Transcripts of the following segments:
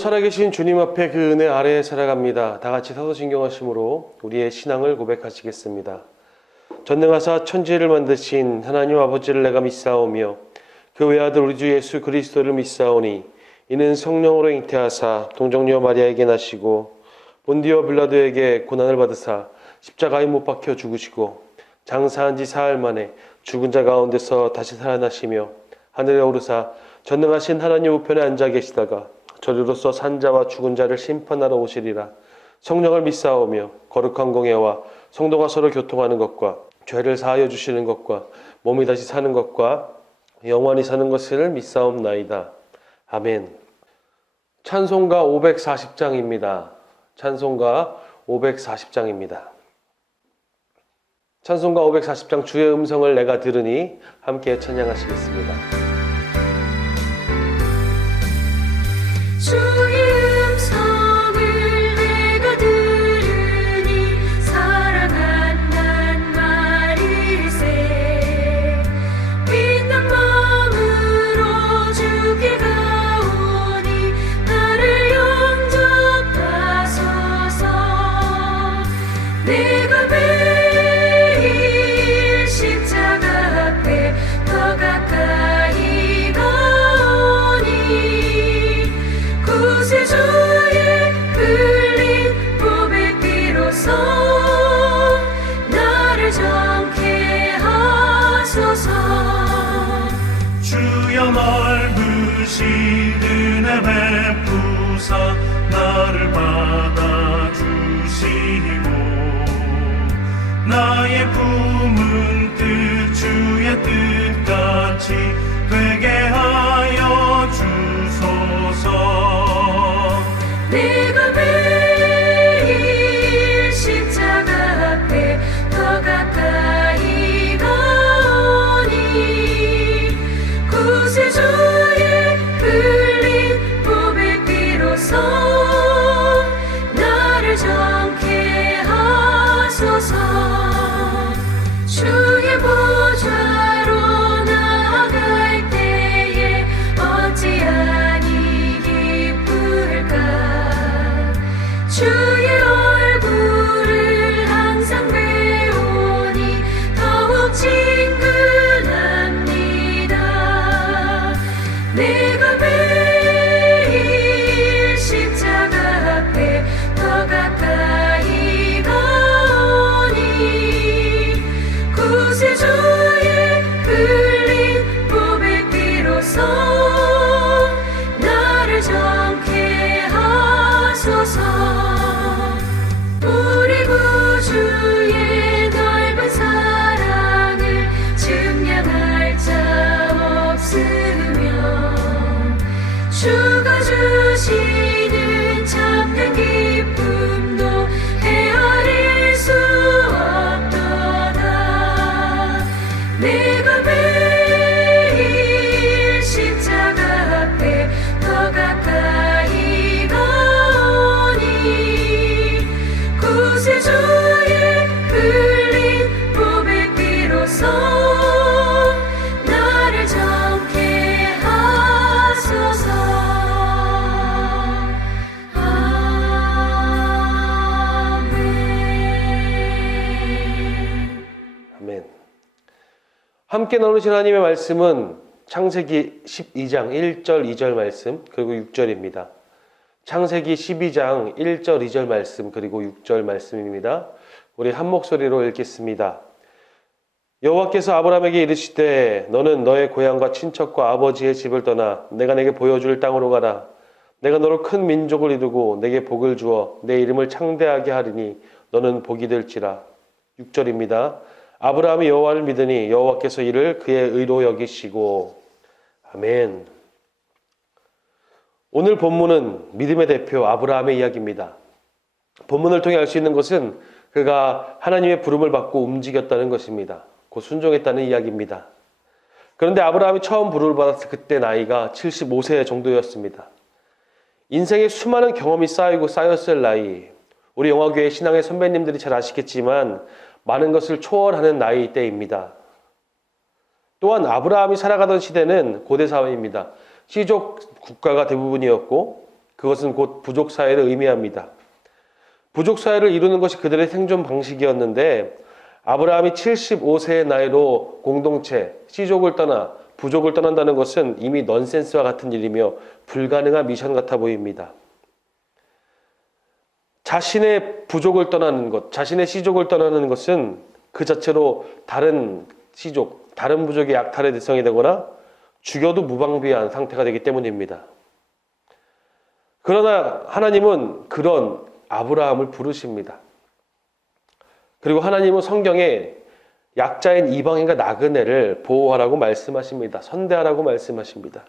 살아계신 주님 앞에 그 은혜 아래에 살아갑니다. 다 같이 사도신경하심으로 우리의 신앙을 고백하시겠습니다. 전능하사 천지를 만드신 하나님 아버지를 내가 믿사오며 그 외아들 우리 주 예수 그리스도를 믿사오니 이는 성령으로 잉태하사 동정녀 마리아에게 나시고 본디오 빌라도에게 고난을 받으사 십자가에 못 박혀 죽으시고 장사한 지 사흘 만에 죽은 자 가운데서 다시 살아나시며 하늘에 오르사 전능하신 하나님 우편에 앉아 계시다가 저리로서 산자와 죽은 자를 심판하러 오시리라. 성령을 믿사오며 거룩한 공예와 성도가 서로 교통하는 것과 죄를 사하여 주시는 것과 몸이 다시 사는 것과 영원히 사는 것을 믿사옵나이다. 아멘. 찬송가 540장입니다. 찬송가 540장입니다. 찬송가 540장 주의 음성을 내가 들으니 함께 찬양하시겠습니다. 주의 음성을 내가 들으니 사랑한단 말일세. 빛난 마음으로 주께 가오니 나를 영접하소서. 내가 매일 십자가 앞에 더 가까이 가오니 구세주의 흘린 몸의 피로써 나를 정케 하소서. 주여 넓으신 은혜 베푸사 나를 받아주시고 나의 품은 뜻 주의 뜻같이 되게 하여 주소서. 내가 매일 십자가 앞에 더 가까이 가오니 구세주의 흘린 몸의 피로써 나를 정케 하소서. 주의 보좌로 나아갈 때에 어찌하니 기쁠까. 주의 얼굴을 항상 배우니 더욱 친근합니다. 내가 매일 십자가 앞에 더 가까이 가오니 구세주의 흘린 몸의 피로써 나를 정케 하소서. 우리 구주의 넓은 사랑을 증량할 자 없으며 주가 주시는 참된 기쁨도 헤아릴 수 없도다. 내가 매일 십자가 앞에 더 가까이 가오니 구세주의 흘린 몸의 피로써 나를 정케 하소서. 아멘. 아멘. 함께 나누신 하나님의 말씀은 창세기 12장 1절 2절 말씀 그리고 6절입니다. 창세기 12장 1절 2절 말씀 그리고 6절 말씀입니다. 우리 한 목소리로 읽겠습니다. 여호와께서 아브라함에게 이르시되 너는 너의 고향과 친척과 아버지의 집을 떠나 내가 내게 보여줄 땅으로 가라. 내가 너로 큰 민족을 이루고 내게 복을 주어 내 이름을 창대하게 하리니 너는 복이 될지라. 6절입니다. 아브라함이 여호와를 믿으니 여호와께서 이를 그의 의로 여기시고. 아멘. 오늘 본문은 믿음의 대표 아브라함의 이야기입니다. 본문을 통해 알 수 있는 것은 그가 하나님의 부름을 받고 움직였다는 것입니다. 곧 순종했다는 이야기입니다. 그런데 아브라함이 처음 부름을 받았을 그때 나이가 75세 정도였습니다. 인생에 수많은 경험이 쌓였을 나이, 우리 영화교회 신앙의 선배님들이 잘 아시겠지만 많은 것을 초월하는 나이대입니다. 또한 아브라함이 살아가던 시대는 고대 사회입니다. 시족 국가가 대부분이었고 그것은 곧 부족 사회를 의미합니다. 부족 사회를 이루는 것이 그들의 생존 방식이었는데 아브라함이 75세의 나이로 공동체, 씨족을 떠나 부족을 떠난다는 것은 이미 넌센스와 같은 일이며 불가능한 미션 같아 보입니다. 자신의 부족을 떠나는 것, 자신의 씨족을 떠나는 것은 그 자체로 다른 씨족, 다른 부족의 약탈의 대상이 되거나 죽여도 무방비한 상태가 되기 때문입니다. 그러나 하나님은 그런 아브라함을 부르십니다. 그리고 하나님은 성경에 약자인 이방인과 나그네를 보호하라고 말씀하십니다. 선대하라고 말씀하십니다.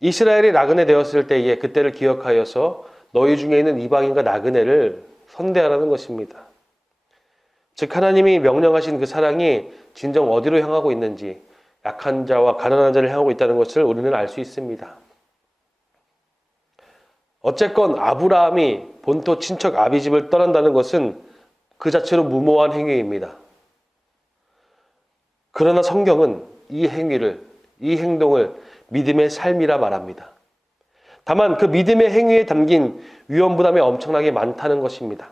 이스라엘이 나그네 되었을 때에 그때를 기억하여서 너희 중에 있는 이방인과 나그네를 선대하라는 것입니다. 즉 하나님이 명령하신 그 사랑이 진정 어디로 향하고 있는지, 약한 자와 가난한 자를 향하고 있다는 것을 우리는 알 수 있습니다. 어쨌건 아브라함이 본토 친척 아비집을 떠난다는 것은 그 자체로 무모한 행위입니다. 그러나 성경은 이 행위를, 이 행동을 믿음의 삶이라 말합니다. 다만 그 믿음의 행위에 담긴 위험부담이 엄청나게 많다는 것입니다.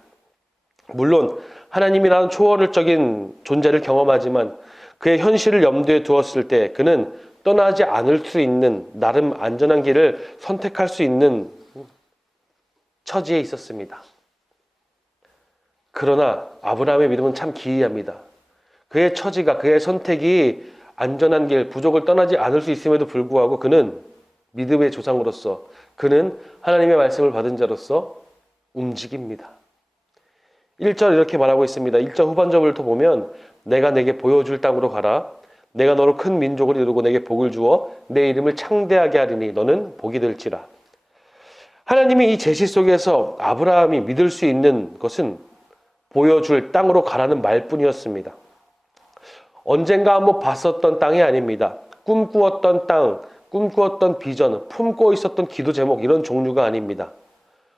물론 하나님이라는 초월적인 존재를 경험하지만 그의 현실을 염두에 두었을 때 그는 떠나지 않을 수 있는 나름 안전한 길을 선택할 수 있는 처지에 있었습니다. 그러나 아브라함의 믿음은 참 기이합니다. 그의 처지가, 그의 선택이 안전한 길, 부족을 떠나지 않을 수 있음에도 불구하고 그는 믿음의 조상으로서, 그는 하나님의 말씀을 받은 자로서 움직입니다. 1절 이렇게 말하고 있습니다. 1절 후반절부터 보면 내가 내게 보여줄 땅으로 가라. 내가 너로 큰 민족을 이루고 내게 복을 주어 내 이름을 창대하게 하리니 너는 복이 될지라. 하나님이 이 제시 속에서 아브라함이 믿을 수 있는 것은 보여줄 땅으로 가라는 말뿐이었습니다. 언젠가 한번 봤었던 땅이 아닙니다. 꿈꾸었던 땅, 꿈꾸었던 비전, 품고 있었던 기도 제목 이런 종류가 아닙니다.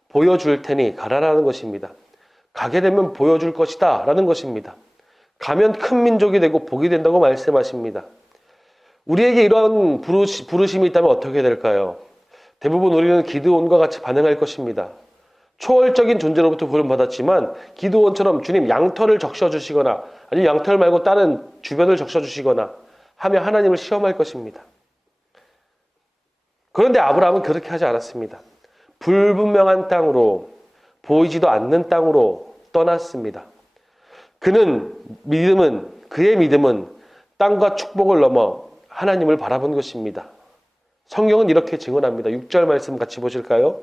보여줄 테니 가라라는 것입니다. 가게 되면 보여줄 것이다 라는 것입니다. 가면 큰 민족이 되고 복이 된다고 말씀하십니다. 우리에게 이런 부르심이 있다면 어떻게 될까요? 대부분 우리는 기드온과 같이 반응할 것입니다. 초월적인 존재로부터 부름받았지만 기드온처럼 주님 양털을 적셔주시거나 아니면 양털 말고 다른 주변을 적셔주시거나 하며 하나님을 시험할 것입니다. 그런데 아브라함은 그렇게 하지 않았습니다. 불분명한 땅으로, 보이지도 않는 땅으로 떠났습니다. 그의 믿음은 땅과 축복을 넘어 하나님을 바라본 것입니다. 성경은 이렇게 증언합니다. 6절 말씀 같이 보실까요?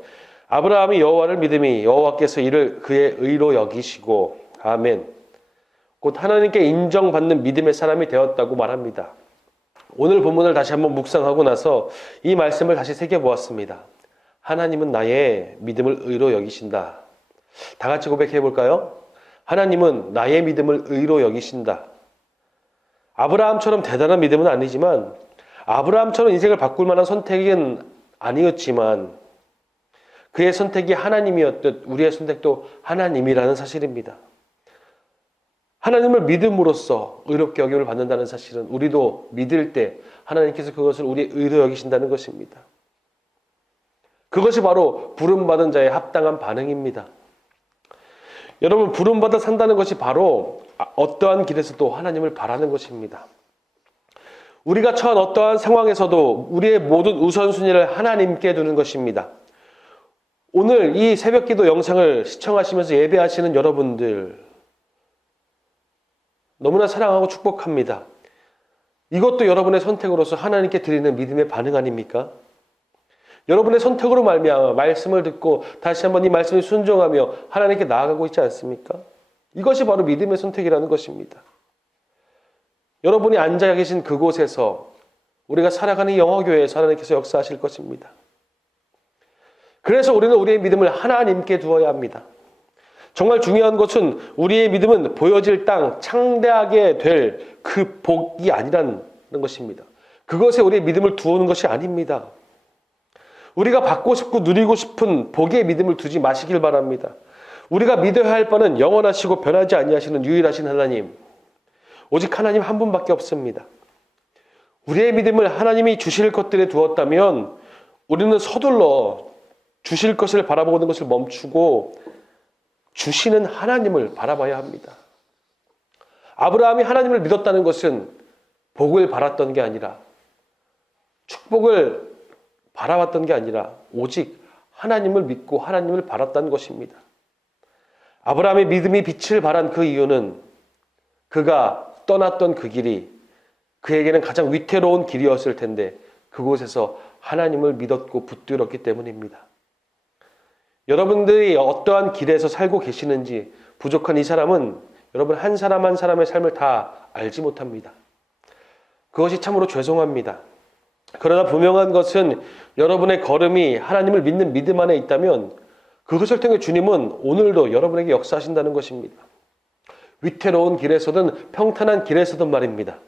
아브라함이 여호와를 믿음이 여호와께서 이를 그의 의로 여기시고 아멘. 곧 하나님께 인정받는 믿음의 사람이 되었다고 말합니다. 오늘 본문을 다시 한번 묵상하고 나서 이 말씀을 다시 새겨보았습니다. 하나님은 나의 믿음을 의로 여기신다. 다 같이 고백해 볼까요? 하나님은 나의 믿음을 의로 여기신다. 아브라함처럼 대단한 믿음은 아니지만 아브라함처럼 인생을 바꿀 만한 선택은 아니었지만 그의 선택이 하나님이었듯 우리의 선택도 하나님이라는 사실입니다. 하나님을 믿음으로써 의롭게 여김을 받는다는 사실은 우리도 믿을 때 하나님께서 그것을 우리의 의로 여기신다는 것입니다. 그것이 바로 부름받은 자의 합당한 반응입니다. 여러분, 부름받아 산다는 것이 바로 어떠한 길에서도 하나님을 바라는 것입니다. 우리가 처한 어떠한 상황에서도 우리의 모든 우선순위를 하나님께 두는 것입니다. 오늘 이 새벽기도 영상을 시청하시면서 예배하시는 여러분들 너무나 사랑하고 축복합니다. 이것도 여러분의 선택으로서 하나님께 드리는 믿음의 반응 아닙니까? 여러분의 선택으로 말미암아 말씀을 듣고 다시 한번 이 말씀에 순종하며 하나님께 나아가고 있지 않습니까? 이것이 바로 믿음의 선택이라는 것입니다. 여러분이 앉아 계신 그곳에서 우리가 살아가는 영어교회에서 하나님께서 역사하실 것입니다. 그래서 우리는 우리의 믿음을 하나님께 두어야 합니다. 정말 중요한 것은 우리의 믿음은 보여질 땅, 창대하게 될 그 복이 아니라는 것입니다. 그것에 우리의 믿음을 두어오는 것이 아닙니다. 우리가 받고 싶고 누리고 싶은 복의 믿음을 두지 마시길 바랍니다. 우리가 믿어야 할 바는 영원하시고 변하지 아니하시는 유일하신 하나님, 오직 하나님 한 분밖에 없습니다. 우리의 믿음을 하나님이 주실 것들에 두었다면 우리는 서둘러 주실 것을 바라보는 것을 멈추고 주시는 하나님을 바라봐야 합니다. 아브라함이 하나님을 믿었다는 것은 복을 바랐던 게 아니라 축복을 바라봤던 게 아니라 오직 하나님을 믿고 하나님을 바랐다는 것입니다. 아브라함의 믿음이 빛을 발한 그 이유는 그가 떠났던 그 길이 그에게는 가장 위태로운 길이었을 텐데 그곳에서 하나님을 믿었고 붙들었기 때문입니다. 여러분들이 어떠한 길에서 살고 계시는지 부족한 이 사람은 여러분 한 사람 한 사람의 삶을 다 알지 못합니다. 그것이 참으로 죄송합니다. 그러나 분명한 것은 여러분의 걸음이 하나님을 믿는 믿음 안에 있다면 그것을 통해 주님은 오늘도 여러분에게 역사하신다는 것입니다. 위태로운 길에서든 평탄한 길에서든 말입니다.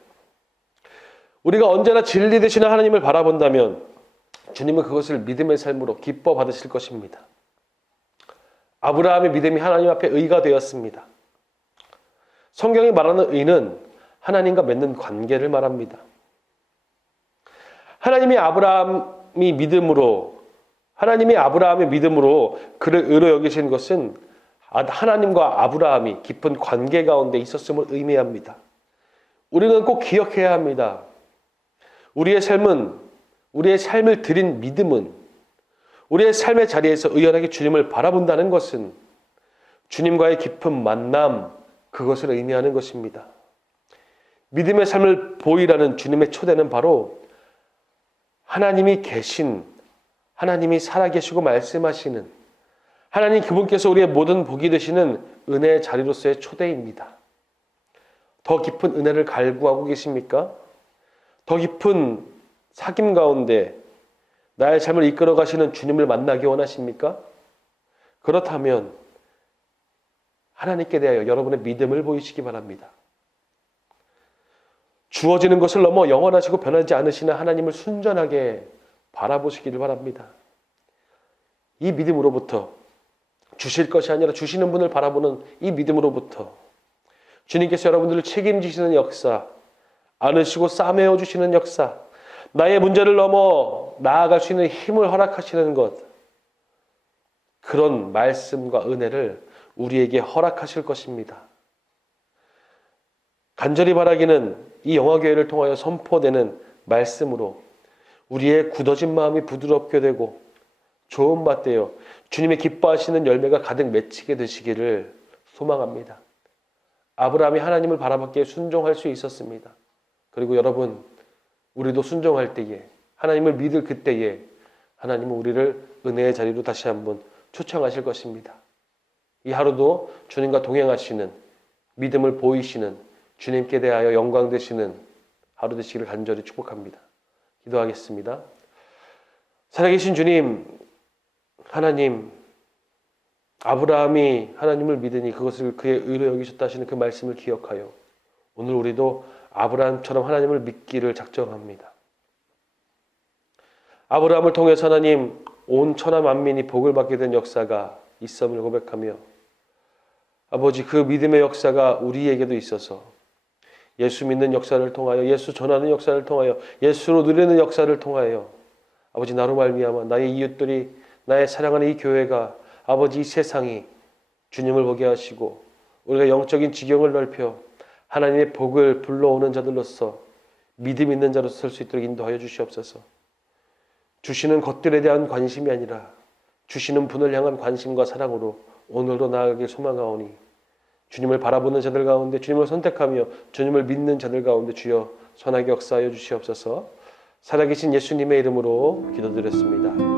우리가 언제나 진리 되시는 하나님을 바라본다면 주님은 그것을 믿음의 삶으로 기뻐 받으실 것입니다. 아브라함의 믿음이 하나님 앞에 의가 되었습니다. 성경이 말하는 의는 하나님과 맺는 관계를 말합니다. 하나님이 아브라함의 믿음으로 그를 의로 여기신 것은 하나님과 아브라함이 깊은 관계 가운데 있었음을 의미합니다. 우리는 꼭 기억해야 합니다. 우리의 삶을 드린 믿음은 우리의 삶의 자리에서 의연하게 주님을 바라본다는 것은 주님과의 깊은 만남, 그것을 의미하는 것입니다. 믿음의 삶을 보이라는 주님의 초대는 바로 하나님이 살아계시고 말씀하시는 하나님 그분께서 우리의 모든 복이 되시는 은혜의 자리로서의 초대입니다. 더 깊은 은혜를 갈구하고 계십니까? 더 깊은 사귐 가운데 나의 삶을 이끌어 가시는 주님을 만나기 원하십니까? 그렇다면 하나님께 대하여 여러분의 믿음을 보이시기 바랍니다. 주어지는 것을 넘어 영원하시고 변하지 않으시는 하나님을 순전하게 바라보시기를 바랍니다. 이 믿음으로부터 주실 것이 아니라 주시는 분을 바라보는 이 믿음으로부터 주님께서 여러분들을 책임지시는 역사, 안으시고 싸매어 주시는 역사, 나의 문제를 넘어 나아갈 수 있는 힘을 허락하시는 것, 그런 말씀과 은혜를 우리에게 허락하실 것입니다. 간절히 바라기는 이 영화교회를 통하여 선포되는 말씀으로 우리의 굳어진 마음이 부드럽게 되고 좋은 밭 되어 주님의 기뻐하시는 열매가 가득 맺히게 되시기를 소망합니다. 아브라함이 하나님을 바라봤기에 순종할 수 있었습니다. 그리고 여러분, 우리도 순종할 때에, 하나님을 믿을 그때에 하나님은 우리를 은혜의 자리로 다시 한번 초청하실 것입니다. 이 하루도 주님과 동행하시는, 믿음을 보이시는, 주님께 대하여 영광 되시는 하루 되시기를 간절히 축복합니다. 기도하겠습니다. 살아계신 주님, 하나님, 아브라함이 하나님을 믿으니 그것을 그의 의로 여기셨다 하시는 그 말씀을 기억하여 오늘 우리도 아브라함처럼 하나님을 믿기를 작정합니다. 아브라함을 통해서 하나님 온 천하 만민이 복을 받게 된 역사가 있음을 고백하며 아버지 그 믿음의 역사가 우리에게도 있어서 예수 믿는 역사를 통하여 예수 전하는 역사를 통하여 예수로 누리는 역사를 통하여 아버지 나로 말미암아 나의 이웃들이 나의 사랑하는 이 교회가 아버지 이 세상이 주님을 보게 하시고 우리가 영적인 지경을 넓혀 하나님의 복을 불러오는 자들로서 믿음 있는 자로서 설 수 있도록 인도하여 주시옵소서. 주시는 것들에 대한 관심이 아니라 주시는 분을 향한 관심과 사랑으로 오늘도 나아가길 소망하오니 주님을 바라보는 자들 가운데 주님을 선택하며 주님을 믿는 자들 가운데 주여 선하게 역사하여 주시옵소서. 살아계신 예수님의 이름으로 기도드렸습니다.